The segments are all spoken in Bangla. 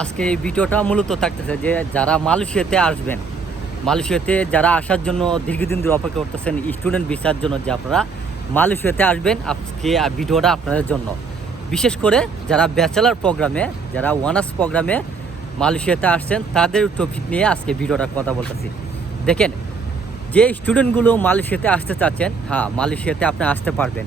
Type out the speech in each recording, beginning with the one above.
আজকে এই ভিডিওটা মূলত থাকতেছে যে যারা মালয়েশিয়াতে আসবেন, মালয়েশিয়াতে যারা আসার জন্য দীর্ঘদিন ধরে অপেক্ষা করতেছেন স্টুডেন্ট ভিসার জন্য, যে আপনারা মালয়েশিয়াতে আসবেন, আজকে ভিডিওটা আপনাদের জন্য। বিশেষ করে যারা ব্যাচেলার প্রোগ্রামে, যারা অনার্স প্রোগ্রামে মালয়েশিয়াতে আসছেন, তাদের টপিক নিয়ে আজকে ভিডিওটা কথা বলতেছি। দেখেন, যে স্টুডেন্টগুলো মালয়েশিয়াতে আসতে চাচ্ছেন, হ্যাঁ মালয়েশিয়াতে আপনি আসতে পারবেন।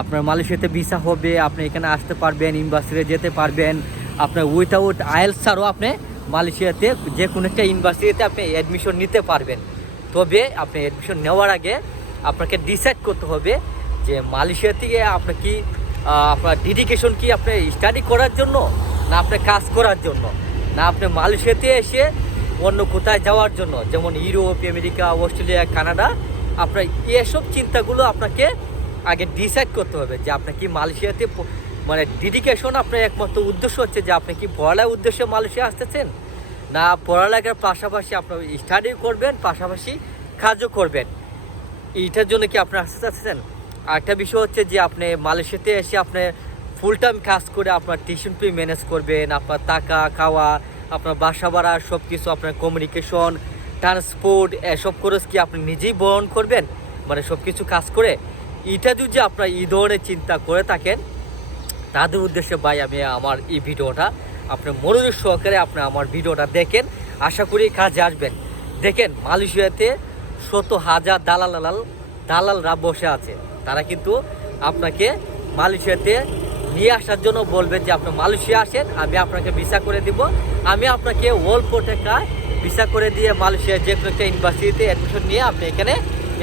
আপনার মালয়েশিয়াতে ভিসা হবে, আপনি এখানে আসতে পারবেন, ইউনিভার্সিটিতে যেতে পারবেন। আপনার উইথাউট আইএলটিএস ছাড়াও আপনি মালয়েশিয়াতে যে কোনো একটা ইউনিভার্সিটিতে আপনি অ্যাডমিশন নিতে পারবেন। তবে আপনি অ্যাডমিশন নেওয়ার আগে আপনাকে ডিসাইড করতে হবে যে মালয়েশিয়া থেকে আপনার কি আপনার ডেডিকেশন কি আপনি স্টাডি করার জন্য, না আপনি কাজ করার জন্য, না আপনি মালয়েশিয়াতে এসে অন্য কোথায় যাওয়ার জন্য, যেমন ইউরোপ, আমেরিকা, অস্ট্রেলিয়া, কানাডা। আপনার এসব চিন্তাগুলো আপনাকে আগে ডিসাইড করতে হবে যে আপনি কি মালয়েশিয়াতে মানে ডেডিকেশন আপনার একমাত্র উদ্দেশ্য হচ্ছে যে আপনি কি পড়ালেখার উদ্দেশ্যে মালয়েশিয়া আসতেছেন, না পড়ালেখার পাশাপাশি আপনার স্টাডি করবেন, পাশাপাশি কাজও করবেন, এইটার জন্য কি আপনি আসতে চাচ্ছেন। আরেকটা বিষয় হচ্ছে যে আপনি মালয়েশিয়াতে এসে আপনি ফুল টাইম কাজ করে আপনার টিউশন ফি ম্যানেজ করবেন, আপনার টাকা খাওয়া, আপনার বাসা ভাড়া, সব কিছু, আপনার কমিউনিকেশন, ট্রান্সপোর্ট, এসব খরচ কি আপনি নিজেই বহন করবেন, মানে সব কিছু কাজ করে। এটা যদি আপনার এই ধরনের চিন্তা করে থাকেন, তাদের উদ্দেশ্যে ভাই আমি আমার এই ভিডিওটা আপনি মনোযোগ সহকারে আপনি আমার ভিডিওটা দেখেন, আশা করি কাজে আসবেন। দেখেন, মালয়েশিয়াতে শত হাজার দালালরা বসে আছে। তারা কিন্তু আপনাকে মালয়েশিয়াতে নিয়ে আসার জন্য বলবেন যে আপনি মালয়েশিয়া আসেন, আমি আপনাকে ভিসা করে দিব, আমি আপনাকে অল্প টাকায় ভিসা করে দিয়ে মালয়েশিয়া যে কোনো একটা ইউনিভার্সিটিতে অ্যাডমিশন নিয়ে আপনি এখানে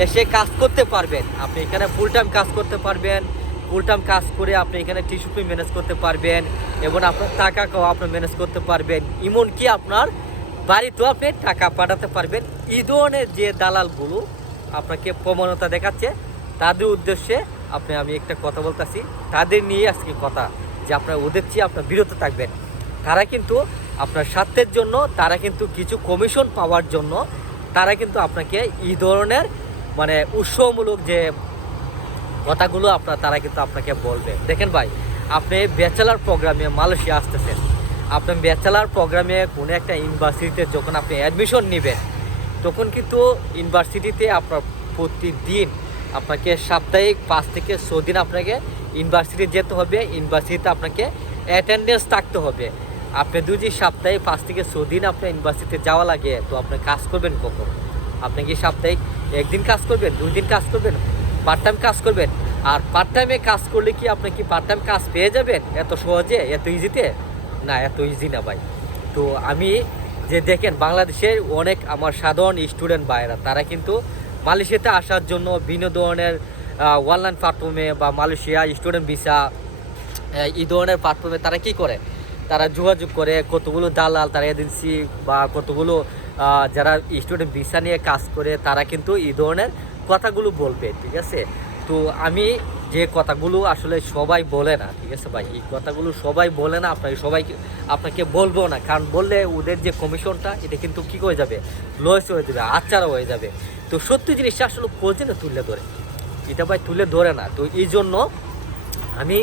এসে কাজ করতে পারবেন। আপনি এখানে ফুল টাইম কাজ করতে পারবেন, ফুল টাইম কাজ করে আপনি এখানে টিস্যু ফি ম্যানেজ করতে পারবেন, এবং আপনার টাকা খাওয়া আপনি ম্যানেজ করতে পারবেন, এমনকি আপনার বাড়িতেও আপনি টাকা পাঠাতে পারবেন। এই ধরনের যে দালালগুলো আপনাকে প্রবণতা দেখাচ্ছে, তাদের উদ্দেশ্যে আমি একটা কথা বলতেছি, তাদের নিয়ে আজকে কথা, যে আপনার ওদের চেয়ে আপনার বিরত থাকবেন। তারা কিন্তু আপনার স্বার্থের জন্য, তারা কিন্তু কিছু কমিশন পাওয়ার জন্য তারা কিন্তু আপনাকে এই ধরনের মানে উৎসাহমূলক যে কথাগুলো তারা কিন্তু আপনাকে বলবে। দেখেন ভাই, আপনি ব্যাচেলার প্রোগ্রামে মালয়েশিয়া আসতেছেন, আপনি ব্যাচেলার প্রোগ্রামে কোনো একটা ইউনিভার্সিটিতে যখন আপনি অ্যাডমিশন নেবেন, তখন কিন্তু ইউনিভার্সিটিতে আপনার প্রতিদিন আপনাকে সাপ্তাহিক 5 থেকে 6 দিন আপনাকে ইউনিভার্সিটি যেতে হবে, ইউনিভার্সিটিতে আপনাকে অ্যাটেন্ডেন্স থাকতে হবে। আপনি যদি সপ্তাহে 5 থেকে 6 দিন আপনার ইউনিভার্সিটিতে যাওয়া লাগে, তো আপনি কাজ করবেন কখন? আপনি কি সাপ্তাহিক 1 দিন কাজ করবেন, 2 দিন কাজ করবেন, পার্ট টাইম কাজ করবেন? আর পার্ট টাইমে কাজ করলে কি আপনি কি পার্ট টাইম কাজ পেয়ে যাবেন এত সহজে, এত ইজিতে? না, এত ইজি না ভাই। তো আমি যে দেখেন, বাংলাদেশের অনেক আমার সাধারণ স্টুডেন্ট ভাইরা, তারা কিন্তু মালয়েশিয়াতে আসার জন্য বিভিন্ন ধরনের অনলাইন প্ল্যাটফর্মে বা মালয়েশিয়া স্টুডেন্ট ভিসা এই ধরনের প্ল্যাটফর্মে তারা কি করে, তারা যোগাযোগ করে কতগুলো দালাল, তারা এজেন্সি বা কতগুলো যারা স্টুডেন্ট ভিসা নিয়ে কাজ করে, তারা কিন্তু এই ধরনের কথাগুলো বলবে, ঠিক আছে। তো আমি যে কথাগুলো আসলে সবাই বলে না, ঠিক আছে ভাই, এই কথাগুলো সবাই বলে না, আপনাকে বলবো না, কারণ বললে ওদের যে কমিশনটা, এটা কিন্তু কী হয়ে যাবে, লস হয়ে যাবে, আচ্ছাড়া হয়ে যাবে। তো সত্যি জিনিসটা আসলে খোঁজে না, তুলে ধরে, এটা ভাই তুলে ধরে না। তো এই জন্য আমি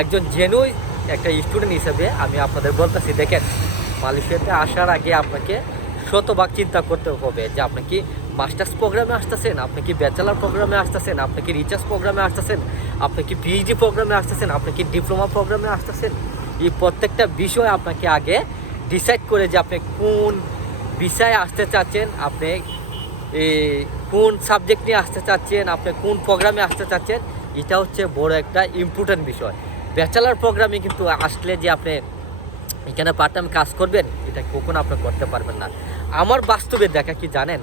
একজন জেনুইন একটা স্টুডেন্ট হিসেবে আমি আপনাদের বলতেছি, দেখেন, মালয়েশিয়াতে আসার আগে আপনাকে শতভাগ চিন্তা করতে হবে যে আপনি কি মাস্টার্স প্রোগ্রামে আসতেছেন, আপনি কি ব্যাচেলার প্রোগ্রামে আসতেছেন, আপনি কি রিসার্চ প্রোগ্রামে আসতেছেন, আপনি কি পিএইচডি প্রোগ্রামে আসতেছেন, আপনি কি ডিপ্লোমা প্রোগ্রামে আসতেছেন। এই প্রত্যেকটা বিষয় আপনাকে আগে ডিসাইড করে যে আপনি কোন বিষয়ে আসতে চাচ্ছেন, আপনি কোন সাবজেক্ট নিয়ে আসতে চাচ্ছেন, আপনি কোন প্রোগ্রামে আসতে চাচ্ছেন, এটা হচ্ছে বড় একটা ইম্পর্টেন্ট বিষয়। ব্যাচেলার প্রোগ্রামে কিন্তু আসলে যে আপনি এখানে পার্ট টাইম কাজ করবেন, এটা কখনো আপনি করতে পারবেন না। আমার বাস্তবে দেখা কি জানেন,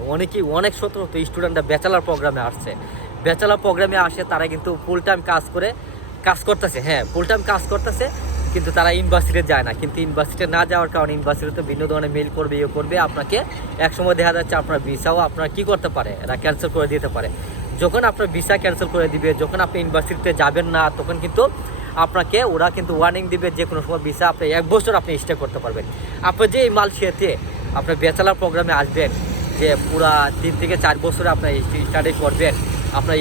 অনেক শত স্টুডেন্টরা ব্যাচেলার প্রোগ্রামে আসছে, ব্যাচেলার প্রোগ্রামে আসে, তারা কিন্তু ফুল টাইম কাজ করতেছে, হ্যাঁ ফুল টাইম কাজ করতেছে, কিন্তু তারা ইউনিভার্সিটিতে যায় না। কিন্তু ইউনিভার্সিটিতে না যাওয়ার কারণে ইউনিভার্সিটিতে বিভিন্ন ধরনের মেল করবে, করবে, আপনাকে একসময় দেখা যাচ্ছে আপনার ভিসাও আপনার কী করতে পারে, এরা ক্যান্সেল করে দিতে পারে। যখন আপনার ভিসা ক্যান্সেল করে দিবে, যখন আপনি ইউনিভার্সিটিতে যাবেন না, তখন কিন্তু আপনাকে ওরা কিন্তু ওয়ার্নিং দিবে যে কোনো সময় ভিসা আপনি 1 বছর আপনি স্টে করতে পারবেন। আপনি যে এই মালয়েশিয়াতে আপনার ব্যাচেলার প্রোগ্রামে আসবেন, যে পুরা 3 থেকে 4 বছরে আপনার স্টাডি করবেন, আপনার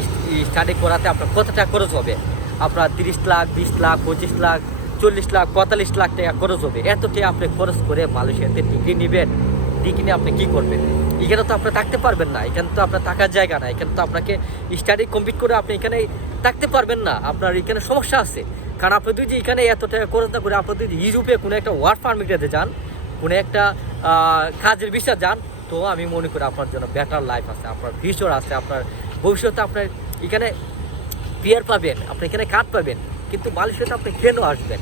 স্টাডি করাতে আপনার কত টাকা খরচ হবে, আপনার 30 লাখ, 20 লাখ, 25 লাখ, 40 লাখ 45 লাখ টাকা খরচ হবে। এত টাকা আপনি খরচ করে মালয়েশিয়াতে ডিগ্রি নেবেন, ডিগ্রি নিয়ে আপনি কী করবেন? এখানে তো আপনি থাকতে পারবেন না, এখানে তো আপনার থাকার জায়গা না, এখানে তো আপনাকে স্টাডি কমপ্লিট করে আপনি এখানে থাকতে পারবেন না। আপনার এখানে সমস্যা আছে, কারণ আপনি যদি এখানে এত টাকা খরচ না করে আপনি যদি ইউরোপে কোনো একটা ওয়ার্ক পারমিটেতে যান, কোনো একটা কাজের বিষয়ে যান, তো আমি মনে করি আপনার জন্য বেটার লাইফ আছে, আপনার ফিউচার আছে, আপনার ভবিষ্যতে আপনার এখানে বিয়ার পাবেন, আপনি এখানে কাজ পাবেন। কিন্তু মালয়েশিয়াতে আপনি কেন আসবেন?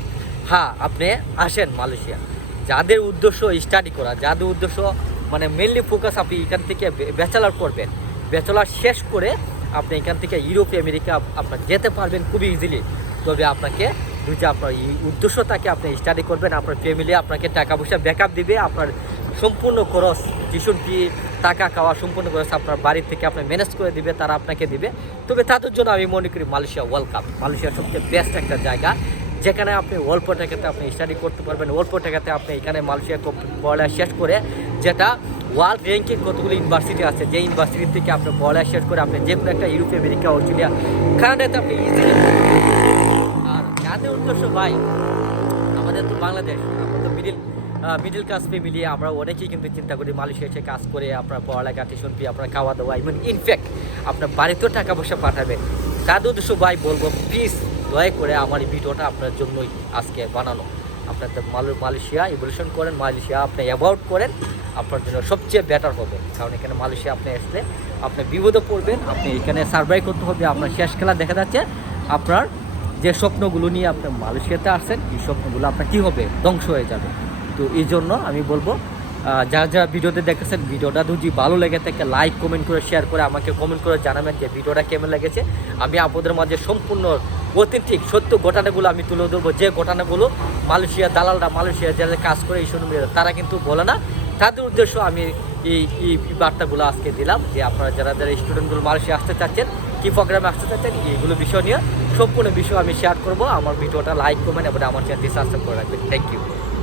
হ্যাঁ, আপনি আসেন মালয়েশিয়া যাদের উদ্দেশ্য স্টাডি করা, যাদের উদ্দেশ্য মানে মেনলি ফোকাস আপনি এখান থেকে ব্যাচেলার করবেন, ব্যাচেলার শেষ করে আপনি এখান থেকে ইউরোপ আমেরিকা আপনার যেতে পারবেন খুবই ইজিলি। তবে আপনাকে যদি আপনার এই উদ্দেশ্য থাকে আপনি স্টাডি করবেন, আপনার ফ্যামিলি আপনাকে টাকা পয়সা ব্যাকআপ দিবে, আপনার সম্পূর্ণ খরচ টিউশন ফি টাকা খাওয়া সম্পূর্ণ খরচ আপনার বাড়ি থেকে আপনি ম্যানেজ করে দিবে, তারা আপনাকে দিবে। তবে তাদের জন্য আমি মনে করি মালয়েশিয়া ওয়েলকাম। মালয়েশিয়া সবচেয়ে বেস্ট একটা জায়গা, যেখানে আপনি অল্প টাকাতে আপনি স্টাডি করতে পারবেন, অল্প টাকাতে আপনি এখানে মালয়েশিয়া পড়ালেখা শেষ করে, যেটা ওয়ার্ল্ড র্যাঙ্কিং কতগুলো ইউনিভার্সিটি আছে, যে ইউনিভার্সিটি থেকে আপনি পড়ালেখা শেষ করে আপনি যে কোনো একটা ইউরোপ আমেরিকা অস্ট্রেলিয়া কানাডাতে আপনি ইজিলি। আর যাদের উদ্দেশ্য ভাই, আমাদের তো বাংলাদেশ, আমরা তো মিডিল ক্লাস ফ্যামিলি, আমরা অনেকেই কিন্তু চিন্তা করি মালয়েশিয়া এসে কাজ করে আপনার পড়ালেখা টিউশন ফি আপনার খাওয়া দাওয়া ইভেন ইনফ্যাক্ট আপনার বাড়িতেও টাকা পয়সা পাঠাবেন। তাদের উদ্দেশ্য ভাই বলবো, প্লিজ দয়া করে আমার এই ভিডিওটা আপনার জন্যই আজকে বানানো। আপনার মালয়েশিয়া ইভলিউশন করেন, মালয়েশিয়া আপনি অ্যাভয়েড করেন, আপনার জন্য সবচেয়ে বেটার হবে। কারণ এখানে মালয়েশিয়া আপনি আসলে আপনি বিপদে পড়বেন, আপনি এখানে সার্ভাইভ করতে হবে। আপনার শেষ খেলা দেখা যাচ্ছে, আপনার যে স্বপ্নগুলো নিয়ে আপনি মালয়েশিয়াতে আসছেন, এই স্বপ্নগুলো আপনার কী হবে, ধ্বংস হয়ে যাবে। তো এই জন্য আমি বলবো, যারা যারা ভিডিওতে দেখেছেন, ভিডিওটা যদি ভালো লেগে থাকে লাইক কমেন্ট করে শেয়ার করে আমাকে কমেন্ট করে জানাবেন যে ভিডিওটা কেমন লেগেছে। আমি আপনাদের মাঝে সম্পূর্ণ অথেন্টিক সত্য ঘটনাগুলো আমি তুলে ধরবো, যে ঘটনাগুলো মালয়েশিয়া দালালরা মালয়েশিয়া যারা কাজ করে এই সময় তারা কিন্তু বলে না। তাদের উদ্দেশ্য আমি এই বার্তাগুলো আজকে দিলাম, যে আপনারা যারা যারা স্টুডেন্টগুলো মালয়েশিয়া আসতে চাচ্ছেন, কী প্রোগ্রামে আসতে চাচ্ছেন, এইগুলো বিষয় নিয়ে সম্পূর্ণ বিষয় আমি শেয়ার করবো। আমার ভিডিওটা লাইক কমেন্ট এবং আমার চ্যানেলটি সাবস্ক্রাইব করে রাখবেন। Thank you.